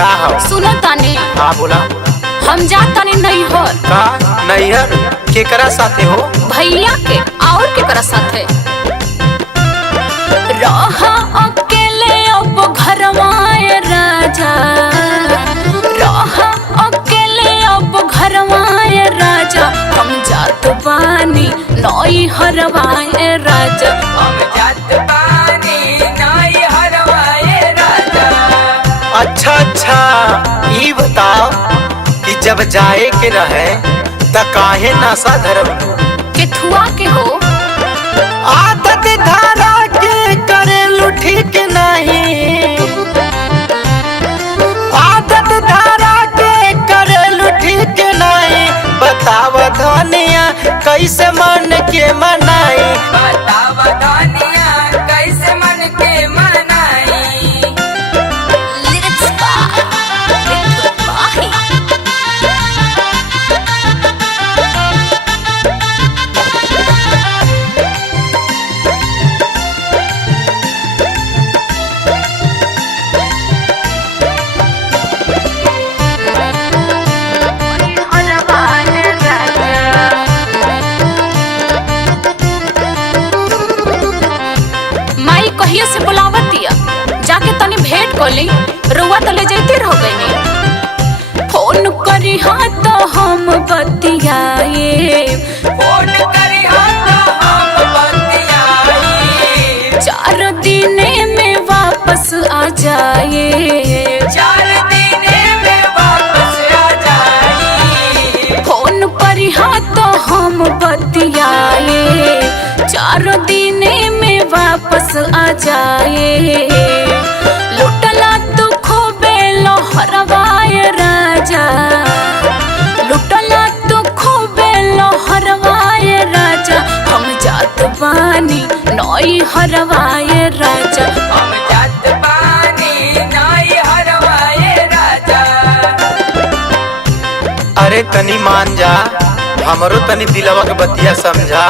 का हो? सुनो तानी। हाँ बोला। हम जा तानी नैहर। का नैहर केकरा साथे हो? भैया के और केकरा साथे? रहा अकेले अब घरवाए राजा, रहा अकेले अब घरवाए राजा। हम जात बानी नैहरवाए राजा, हम जात बानी नैहरवाए राजा। अच्छा ये बताओ कि जब जाए के रहे त काहे नशा धरब? केथुआ के हो? आदत धारा के करे ठीक नहीं, आदत धारा के करे ठीक नहीं। बताव धनिया कैसे मन के मनाई? बताव धनिया कैसे मन के मनाई? लिरिक्स बाही। माई कहिए से बुलावतिया, जाके तनी भेंट कोली। रुआ तले जैते रह गईनी। फोन करी हाँ तो हम बतियाए, फोन करी तो हम बतियाई। 4 दिने में वापस आ जाए, 4 दिने में वापस आ जाई। फोन करी हाँ तो हम बतियाए। 4 दिने में वापस आ जाए। लुटला तू खूबे लोहरवाए राजा, लुटला तू खूबे लोहरवाए राजा। हम जात बानी नैहरवाए राजा, हम जात बानी नैहरवाए राजा। अरे तनी मान जा, हमरो तनी दिलवा के बतिया समझा।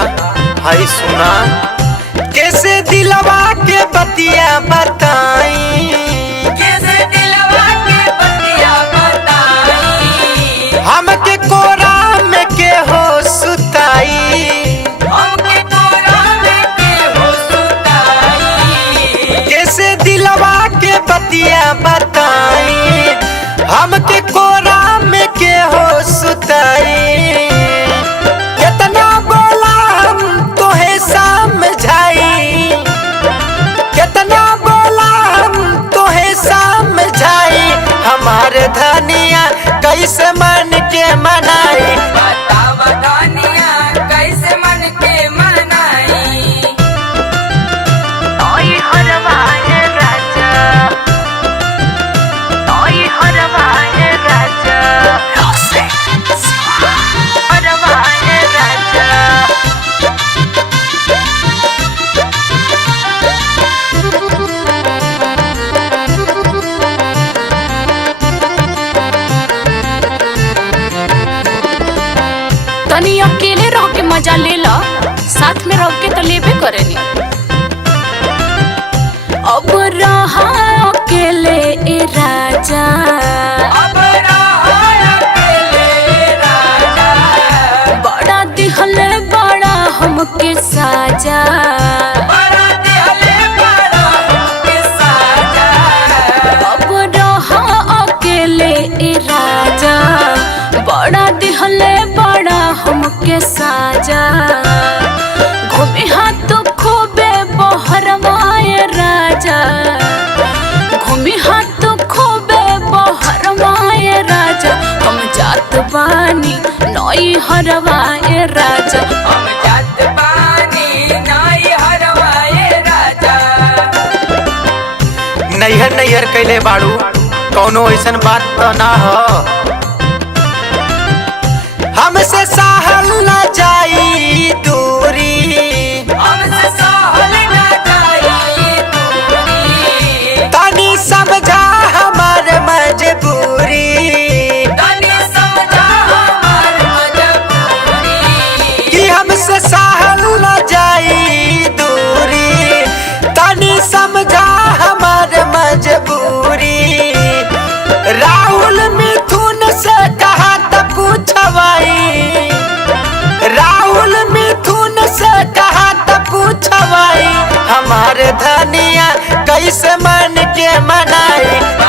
हाय सुना कैसे दिलवा के बतिया बताई, कैसे दिलवा के बतिया बताई। हमके कोरा में के हो सुताई, हमके कोरा में के हो सुताई। कैसे दिलवा के बतिया बताई। हमके कोरा में के हो सुताई। कितना बोला हम तोहे समझाई, कितना बोला हम तोहे समझाई। हमारे धनिया कैसे मन के मनाई? बताव धनिया कैसे मन के मनाई? नैहरवाए राजा, नैहरवाए राजा, नैहरवाए राजा। तनी अकेले रह के मजा ले ला, साथ में रह के तो लेबे करेनी। अब रहा अकेले ए राजा, अब रहा अकेले राजा। बड़ा दिहले बड़ा हमके साजा। बड़ा दिहले बड़ा हमके साजा। अब रहा अकेले ए राजा, बड़ा दिहले बड़ा हमके साजा। घूमे हाथ खूबे बहरवाए राजा, घूमे हाथ खूबे बहरवाए राजा। हम जात बानी नैहरवाए राजा, हम जात बानी नैहरवाए राजा। नैहर नैहर कैले बाड़ू, कौनो ऐसन बात तो ना हो। हमसे सहल न जाई दूरी, हमसे सहल न जाई दूरी। तनी समझा हमार मजबूरी। तनी समझा हमार मजबूरी। कि हमसे सहल न जाई दूरी, तनी समझा हमार मजबूरी। धनिया कैसे मन के मनाई